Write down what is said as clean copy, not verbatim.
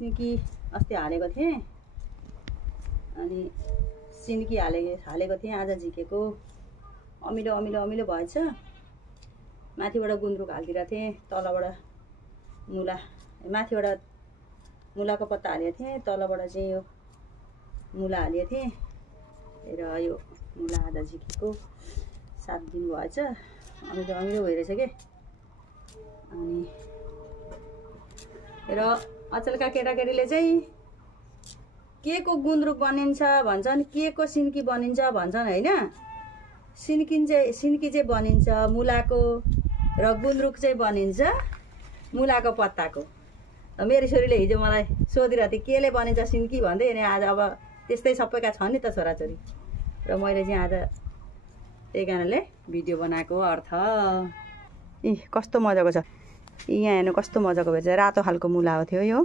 सिन्की अस्ति हालेको थिएँ अनि सिन्की हालेको थिएँ आज झिकेको अमिलो अमिलो अमिलो भएछ। माथिबाट गुन्द्रुक हालिदिएको थिएँ, तलबाट माथिबाट मुलाको पत्ता हालेको थिएँ, तलबाट चाहिँ यो मुला हालेको थिएँ र यो मुला आधा झिकेको 7 दिन भएछ। अमिलो अमिलो भइरहेछ के। अनि र अचेलका केटाकेटीले चाहिँ के को गुन्द्रुक बनिन्छ भन्छन्, के को सिन्की बनिन्छ भन्छन् हैन। सिन्की चाहिँ बनिन्छ मुलाको र गुन्द्रुक चाहिँ बनिन्छ मुलाको पत्ताको। मेरो छोरीले हिजो मलाई सोधिरहेको थियो केले बनिन्छ सिन्की भन्दै, अनि आज अब त्यस्तै सबैका छन् नि त छोराछोरी, र मैले चाहिँ आज त्यही कारणले भिडियो बनाएको अर्थ। कस्तो मजाको छ यहाँ हेर्नु, कस्तो मजाको भएछ। रातो खालको मुला हो थियो यो।